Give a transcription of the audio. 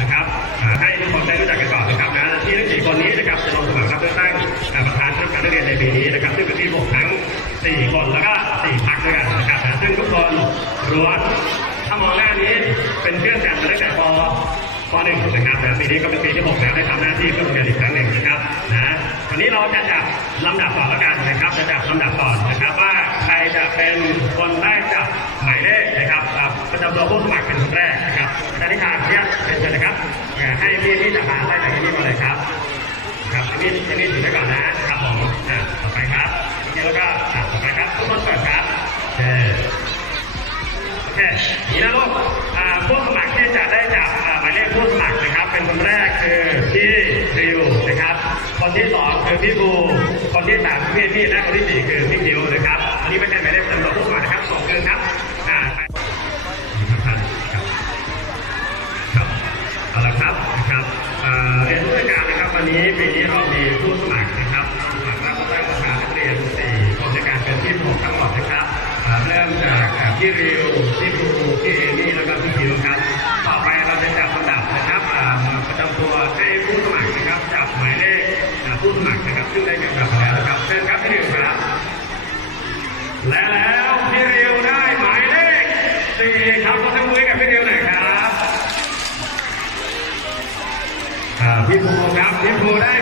นะครับให้ทุกคนได้รู้จักกันก่อนนะครับนะที่ทั้ง4 คนนี้นะครับจะลงสมัครรับเลือกตั้งประธานคณะกรรมการนักเรียนในปีนี้นะครับซึ่งเป็นที่6ทั้ง4 คนแล้วก็4 พรรคด้วยกันนะครับซึ่งทุกคนล้วนถ้ามองหน้านี้เป็นเพื่อนกันมาตั้งแต่ป .1 นะครับปีนี้ก็เป็นปีที่6แล้วได้ทำหน้าที่เพื่อโรงเรียนอีกครั้งหนึ่งนะครับวันนี้เราจะจับลำดับก่อนแล้วกันนะครับจะจับลำดับก่อนนะครับว่าใครจะเป็นคนได้จับหมายเลขนะครับประจำตัวผู้สมัครเป็นคนแรกนะครับอาจารย์นิชาเนี่ยเป็นเชิญนะครับให้พี่จับมาได้จากที่นี่ก่อนเลยครับครับอันนี้ถือไว้ก่อนนะครับผมต่อไปครับแล้วก็ต่อไปครับทุกคนเปิดครับโอเคนี่นะลูกผู้สมัครที่จะได้จับหมายเลขผู้สมัครนะครับเป็นคนแรกคือพี่ริวนะครับคนที่2คือพี่บูคนที่3คือพี่และคนที่4คือพี่คิวนะครับอันนี้ไม่ใช่หมายเลขประจำตัวผู้สมัครนะครับส่งคืนครับครับเอาละครับนะครับเรียนผู้การนะครับวันนี้ปีนี้เรามีผู้สมัครนะครับสมัครรับเลือกประธานนักเรียน4 คนในการเป็นที่6ทั้งหมดนะครับเริ่มจากพี่ริวพี่บูพี่เอมี่แล้วก็พี่คิวครับต่อไปเราจะจับลำดับนะครับประจำตัวให้ผู้สมัครนะครับจับหมายเลขผู้สมัครนะครับซึ่งได้กำหนดแล้วนะครับเชิญครับพี่ริวครับและแล้วพี่ริวได้หมายเลข4ครับขอเสียงปรบมือกับพี่ริวหน่อยครับพี่ภูครับพี่ภูได้